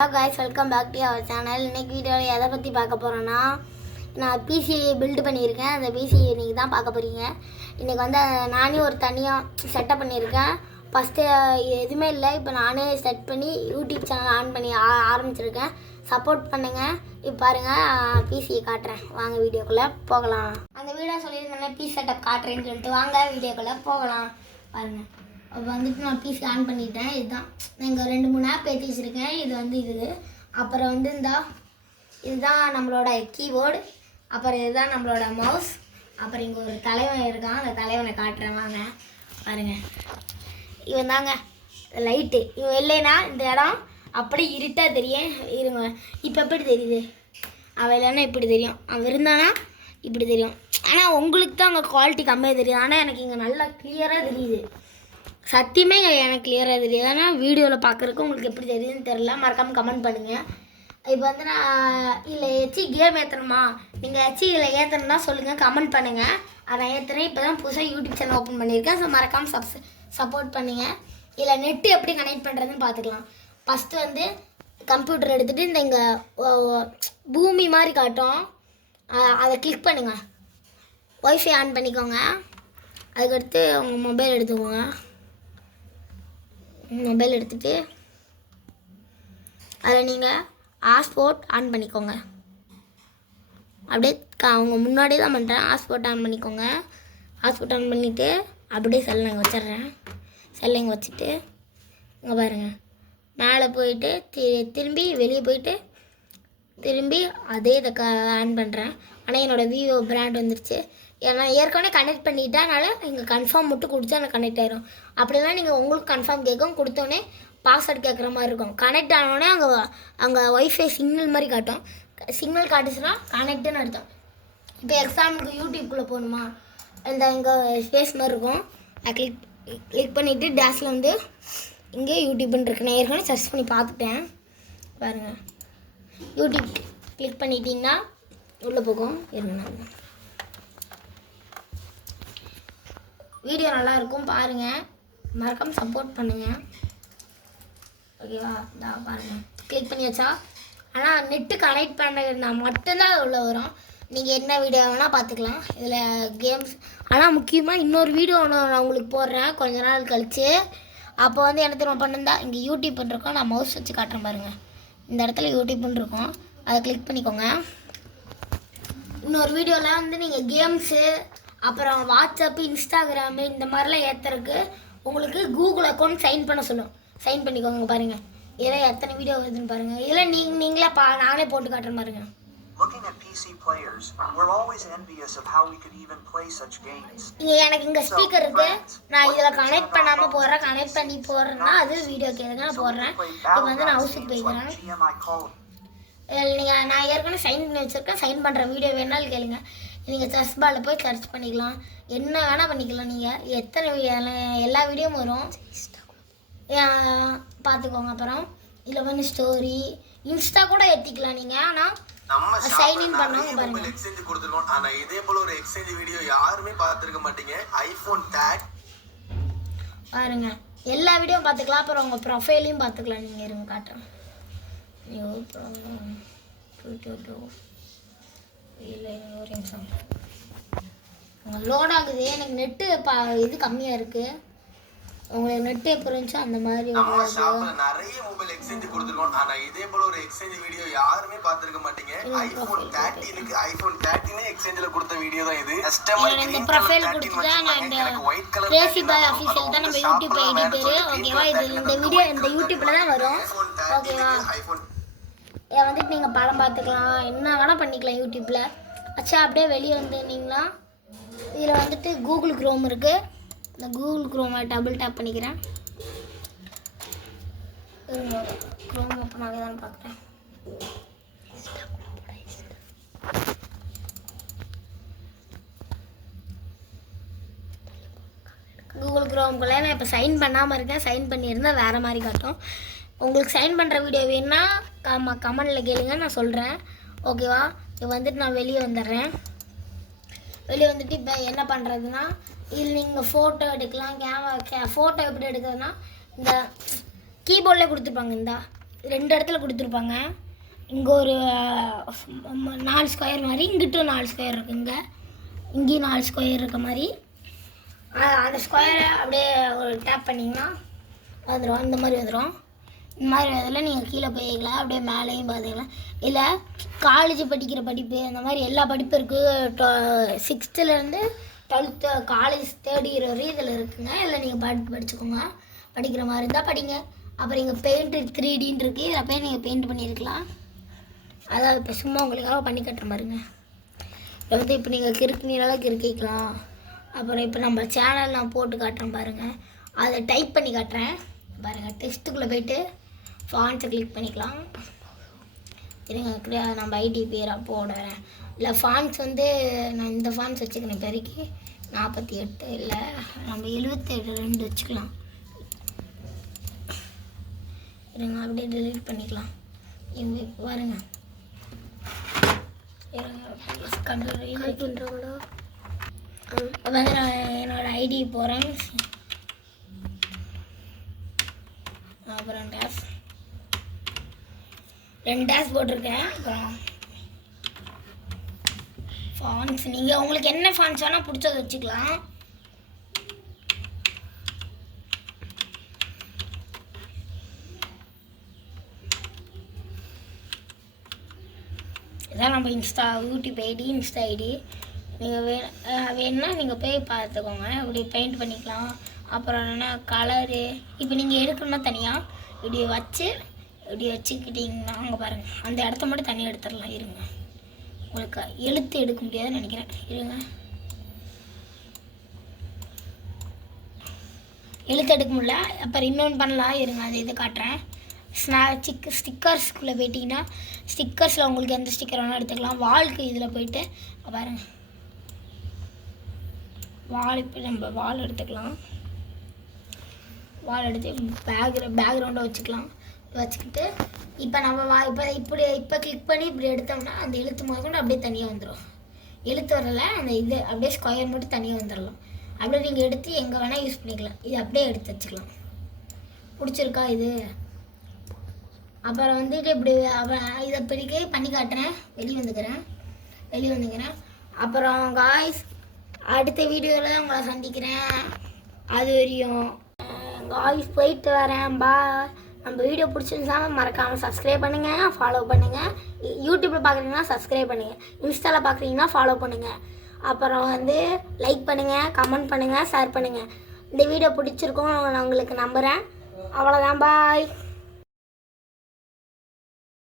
Hello guys, welcome back to our channel. இன்னைக்கு வீடியோவில் எதை பற்றி பார்க்க போகிறோன்னா, நான் பிசி பில்டு பண்ணியிருக்கேன். அந்த பிசி இன்றைக்கி தான் பார்க்க போகிறீங்க. இன்றைக்கி வந்து நானே ஒரு தனியாக செட்டப் பண்ணியிருக்கேன். ஃபஸ்ட்டு எதுவுமே இல்லை, இப்போ நானே செட் பண்ணி யூடியூப் சேனல் ஆன் பண்ணி ஆரம்பிச்சிருக்கேன். சப்போர்ட் பண்ணுங்கள். இப்போ பாருங்கள், பிசியை காட்டுறேன், வாங்க வீடியோக்குள்ளே போகலாம். அந்த வீடியோ சொல்லியிருந்தேன் பிசி செட்டப் காட்டுறேன்னு சொல்லிட்டு, வாங்க வீடியோக்குள்ளே போகலாம். பாருங்கள், அப்போ வந்துட்டு நான் பிசி ஆன் பண்ணிட்டேன். இதுதான் நீங்கள் 2-3 ஆப் ஏற்றி வச்சுருக்கேன். இது வந்து இது அப்புறம் வந்து இதுதான் நம்மளோட கீபோர்டு, அப்புறம் இதுதான் நம்மளோட மவுஸ், அப்புறம் இங்கே ஒரு தலைவன் இருக்கான். அந்த தலைவனை காட்டுறேன், வாங்க பாருங்கள். இவன் தாங்க லைட்டு. இவன் இல்லைன்னா இந்த இடம் அப்படி இருட்டாக தெரியும். இருங்க, இப்போ எப்படி தெரியுது? அவன் இல்லைன்னா இப்படி தெரியும், அவன் இருந்தானா இப்படி தெரியும். ஆனால் உங்களுக்கு தான் அங்கே குவாலிட்டி கம்மியாக தெரியுது. ஆனால் எனக்கு இங்கே நல்லா கிளியராக தெரியுது. சத்தியமே எனக்கு கிளியராக தெரியுது. ஆனால் வீடியோவில் பார்க்குறதுக்கு உங்களுக்கு எப்படி தெரியுதுன்னு தெரில. மறக்காமல் கமெண்ட் பண்ணுங்கள். இப்போ வந்து நான் இதில் ஏற்றி கேம் ஏற்றணுமா, நீங்கள் இதில் ஏற்றணும்னா சொல்லுங்கள், கமெண்ட் பண்ணுங்கள். அதை ஏற்றுறேன். இப்போ தான் புதுசாக யூடியூப் சேனல் ஓப்பன் பண்ணியிருக்கேன். ஸோ மறக்காமல் சப்போர்ட் பண்ணுங்கள். இதில் நெட்டு எப்படி கனெக்ட் பண்ணுறதுன்னு பார்த்துக்கலாம். ஃபஸ்ட்டு வந்து கம்ப்யூட்டர் எடுத்துகிட்டு இங்கே பூமி மாதிரி காட்டும், அதை கிளிக் பண்ணுங்கள். ஒய்ஃபை ஆன் பண்ணிக்கோங்க. அதுக்கடுத்து உங்கள் மொபைல் எடுத்துக்கோங்க. மொபைல் எடுத்துகிட்டு அதில் நீங்கள் ஹாட்ஸ்பாட் ஆன் பண்ணிக்கோங்க. அப்படியே அவங்க முன்னாடியே தான் பண்ணுறேன். ஹாட்ஸ்பாட் ஆன் பண்ணிக்கோங்க. ஹாட்ஸ்பாட் ஆன் பண்ணிவிட்டு அப்படியே செல்லை இங்கே வச்சிட்றேன். செல்லை இங்கே வச்சுட்டு இங்கே பாருங்கள், மேலே போயிட்டு திரும்பி வெளியே போயிட்டு திரும்பி அதே இதை ஆன் பண்ணுறேன். ஆனால் என்னோடய விவோ பிராண்ட் வந்துருச்சு. ஏன்னா ஏற்கனவே கனெக்ட் பண்ணிட்டனால இங்கே கன்ஃபார்ம் மட்டும் கொடுத்தா எனக்கு கனெக்ட் ஆகிடும். அப்படிலாம் நீங்கள் உங்களுக்கு கன்ஃபார்ம் கேட்கும், கொடுத்தோன்னே பாஸ்வேர்டு கேட்குற மாதிரி இருக்கும். கனெக்ட் ஆனோடனே அங்கே ஒய்ஃபை சிக்னல் மாதிரி காட்டும். சிக்னல் காட்டுச்சுன்னா கனெக்டுன்னு அர்த்தம். இப்போ எக்ஸாம்பிளுக்கு யூடியூப்குள்ளே போகணுமா, இங்கே ஸ்பேஸ் மாதிரி இருக்கும். நான் கிளிக் பண்ணிவிட்டு டேஷில் வந்து இங்கே யூடியூப்னு இருக்கு. நான் ஏற்கனவே சர்ச் பண்ணி பார்த்துட்டேன். பாருங்கள், யூடியூப் கிளிக் பண்ணிட்டீங்கன்னா உள்ளே போகும். இருங்க, வீடியோ நல்லாயிருக்கும், பாருங்கள். மறக்காமல் சப்போர்ட் பண்ணுங்கள், ஓகேவா? இதா பாருங்கள், கிளிக் பண்ணியாச்சா? ஆனால் நெட்டு கனெக்ட் பண்ண மட்டும்தான் அது உள்ளே வரும். நீங்கள் என்ன வீடியோ வேணால் பார்த்துக்கலாம் இதில் கேம்ஸ். ஆனால் முக்கியமாக இன்னொரு வீடியோ ஒன்று நான் உங்களுக்கு போடுறேன் கொஞ்ச நாள் கழித்து. அப்போ வந்து என்ன தெரியுமா பண்ணுந்தா, இங்கே யூடியூப்னு இருக்கும். நான் மவுஸ் வச்சு காட்டுறேன் பாருங்கள். இந்த இடத்துல யூடியூப்னு இருக்கும், அதை கிளிக் பண்ணிக்கோங்க. இன்னொரு வீடியோவில் வந்து நீங்கள் கேம்ஸு, அப்புறம் வாட்ஸ்அப்பு, இன்ஸ்டாகிராமு இந்த மாதிரிலாம் ஏற்றுறதுக்கு உங்களுக்கு கூகுள் அக்கௌண்ட் சைன் பண்ண சொல்லும். சைன் பண்ணிக்கோங்க. பாருங்கள், இதில் எத்தனை வீடியோ வருதுன்னு பாருங்கள். இதில் நீங்களே நானே போட்டு காட்டுறேன் பாருங்க. எனக்கு இங்கே ஸ்பீக்கர் இருக்குது. நான் இதில் கனெக்ட் பண்ணாமல் போடுறேன். கனெக்ட் பண்ணி போடுறேன்னா அது வீடியோ கேளுங்க, நான் போடுறேன். இப்போ வந்து நான் ஹவுஸுக்கு போய்க்கிறேன். நீங்கள் நான் ஏற்கனவே சைன் பண்ணி வச்சுருக்கேன். சைன் பண்ணுற வீடியோ வேணாலும் கேளுங்க. நீங்கள் சர்ச் பாரில் போய் சர்ச் பண்ணிக்கலாம், என்ன வேணால் பண்ணிக்கலாம். நீங்கள் எத்தனை எல்லா வீடியோவும் வரும், பார்த்துக்கோங்க. அப்புறம் இதில் வந்து ஸ்டோரி, இன்ஸ்டா கூட ஏற்றிக்கலாம் நீங்கள். ஆனால் சைன் இன் பண்ணவங்க பாருங்க. எக்ஸ்சேஞ்ச் கொடுத்துருக்கோம். ஆனால் இதே போல ஒரு எக்ஸ்சேஞ்ச் வீடியோ யாருமே பார்த்துருக்க மாட்டீங்க. ஐஃபோன் டேக் பாருங்க, எல்லா வீடியோவும் பார்த்துக்கலாம். அப்புறம் உங்கள் ப்ரொஃபைலையும் பார்த்துக்கலாம். நீங்கள் இருங்க காட்டுறேன். இல்லை ஒரு நிமிஷம், லோட் ஆகுது. எனக்கு நெட்டு இது கம்மியாக இருக்குது. உங்களுக்கு நெட்டு எப்போ இருந்துச்சோ அந்த மாதிரி நிறைய மொபைல் எக்ஸ்சேஞ்ச் கொடுத்துருக்கோம். ஆனால் இதே போல ஒரு எக்ஸ்சேஞ்ச் வீடியோ யாருமே பார்த்துருக்க மாட்டீங்க. ஐஃபோன் 13க்கு ஐஃபோன் 13 எக்ஸ்சேஞ்சில் கொடுத்த வீடியோ தான் இது. இந்த ப்ரொஃபைல் கொடுத்துட்டா நான் இந்த கிரேசி பாய் அஃபீஷியல் தான் நம்ம யூடியூப் ஐடி பேர், ஓகேவா? இது இந்த வீடியோ இந்த யூடியூப்பில் தான் வரும், ஓகேவா? இதை வந்துட்டு நீங்கள் படம் பார்த்துக்கலாம், என்ன வேணால் பண்ணிக்கலாம் யூடியூப்பில். அச்சா அப்படியே வெளியே வந்துட்டீங்களா, இதில் வந்துட்டு கூகுள் க்ரோம் இருக்குது. இந்த கூகுள் க்ரோமை டபுள் டேப் பண்ணிக்கிறேன். க்ரோம் ஓப்பன் ஆகுதான்னு பார்க்குறேன். கூகுள் க்ரோம்குள்ளே நான் இப்போ சைன் பண்ணாமல் இருக்கேன். சைன் பண்ணியிருந்தால் வேறு மாதிரி காட்டும். உங்களுக்கு சைன் பண்ணுற வீடியோ வேணுன்னா கமெண்டில் கேளுங்க, நான் சொல்கிறேன், ஓகேவா? இப்போ வந்துட்டு நான் வெளியே வந்துடுறேன். வெளியே வந்துட்டு இப்போ என்ன பண்ணுறதுன்னா, இதில் நீங்கள் ஃபோட்டோ எடுக்கலாம். ஃபோட்டோ எப்படி எடுக்கிறதுனா இந்த கீபோர்டில் கொடுத்துருப்பாங்க. 2 இடத்துல கொடுத்துருப்பாங்க. இங்கே ஒரு 4 ஸ்கொயர் மாதிரி, இங்கிட்டும் 4 ஸ்கொயர் இருக்குங்க, இங்கேயும் 4 ஸ்கொயர் இருக்க மாதிரி. அந்த ஸ்கொயரை அப்படியே ஒரு டேப் பண்ணிங்கன்னா வந்துடும், இந்த மாதிரி வந்துடும். இந்த மாதிரி இதில் நீங்கள் கீழே போய்க்கலாம், அப்படியே மேலேயும் பார்த்துக்கலாம். இல்லை காலேஜ் படிக்கிற படிப்பு அந்த மாதிரி எல்லா படிப்பும் இருக்குது. 6th-லேருந்து 12th காலேஜ் 3rd year வரையும் இதில் இருக்குங்க. இதில் நீங்கள் படிச்சுக்கோங்க. படிக்கிற மாதிரி இருந்தால் படிங்க. அப்புறம் இங்கே பெயிண்ட்டு 3Dன்னு இருக்குது, இதில் போய் நீங்கள் பெயிண்ட் பண்ணியிருக்கலாம். அதாவது இப்போ சும்மா உங்களுக்காக பண்ணி கட்டுற மாதிரிங்க. இதில் வந்து இப்போ நீங்கள் கிறுக்குனீங்களால கிறுக்கிக்கலாம். அப்புறம் இப்போ நம்ம சேனல் நான் போட்டு காட்டுறேன் பாருங்கள், அதை டைப் பண்ணி காட்டுறேன் பாருங்கள். டெஸ்ட்டுக்குள்ளே போய்ட்டு ஃபாண்ட்ஸை கிளிக் பண்ணிக்கலாம். இருங்க, நம்ம ஐடி பேராக போடுறேன். இல்லை ஃபாண்ட்ஸ் வந்து நான் இந்த ஃபாண்ட்ஸ் வச்சுக்கிறேன். இப்போதைக்கு 48 இல்லை, நம்ம 77 வச்சுக்கலாம். இருங்க, அப்படியே டெலீட் பண்ணிக்கலாம். இவங்க பாருங்க, பண்ணுறாங்களோ. வந்து நான் என்னோடய ஐடி போகிறேன். அப்புறம் 2 டேஷ் போட்டிருக்கேன். அப்புறம் ஃபாண்ட்ஸ் நீங்கள் உங்களுக்கு என்ன ஃபாண்ட்ஸ் வேணால் பிடிச்சதை வச்சுக்கலாம். இதான் நம்ம யூடியூப் ஐடி, இன்ஸ்டா ஐடி. நீங்கள் வேணும்னா நீங்கள் போய் பார்த்துக்கோங்க. இப்படி பெயிண்ட் பண்ணிக்கலாம். அப்புறம் என்னென்னா கலரு, இப்போ நீங்கள் எடுக்கணும்னா தனியாக இப்படி வச்சுக்கிட்டிங்கன்னா அங்கே பாருங்கள், அந்த இடத்த மட்டும் தனியாக எடுத்துடலாம். இருங்க, உங்களுக்கு எழுத்து எடுக்க முடியாதுன்னு நினைக்கிறேன். இருங்க, எழுத்து எடுக்க முடியல. அப்புறம் இன்னொன்று பண்ணலாம். இருங்க, அதை இது காட்டுறேன். ஸ்டிக்கர்ஸ்குள்ளே போயிட்டிங்கன்னா ஸ்டிக்கர்ஸில் உங்களுக்கு எந்த ஸ்டிக்கர் வேணால் எடுத்துக்கலாம். வாலுக்கு இதில் போயிட்டு பாருங்கள், வால் இப்போ நம்ம வால் எடுத்துக்கலாம். வால் எடுத்து பேக்ரவுண்டை வச்சுக்கிட்டு இப்போ நம்ம இப்போ கிளிக் பண்ணி இப்படி எடுத்தோம்னா அந்த எழுத்து முதற்கொண்டு அப்படியே தனியாக வந்துடும். எழுத்து வரல, அந்த இது அப்படியே ஸ்கொயர் மட்டும் தனியாக வந்துடலாம். அப்படியே நீங்கள் எடுத்து எங்கே வேணால் யூஸ் பண்ணிக்கலாம். இது அப்படியே எடுத்து வச்சுக்கலாம். பிடிச்சிருக்கா இது? அப்புறம் வந்துட்டு இப்படி இதை பிடிக்க பண்ணி காட்டுறேன். வெளியே வந்துக்கிறேன். அப்புறம் காய்ஸ், அடுத்த வீடியோவில் தான் உங்களை சந்திக்கிறேன். அது வரையும் காய்ஸ் போயிட்டு வரேன். நம்ம வீடியோ பிடிச்சிருந்தா மறக்காமல் சப்ஸ்கிரைப் பண்ணுங்கள், ஃபாலோ பண்ணுங்கள். யூடியூப்பில் பார்க்குறீங்கன்னா சப்ஸ்கிரைப் பண்ணுங்கள், இன்ஸ்டாவில் பார்க்குறீங்கன்னா ஃபாலோ பண்ணுங்கள். அப்புறம் வந்து லைக் பண்ணுங்கள், கமெண்ட் பண்ணுங்கள், ஷேர் பண்ணுங்கள். இந்த வீடியோ பிடிச்சிருக்கும் நான் உங்களுக்கு நம்புகிறேன். அவ்வளோதான், பாய்.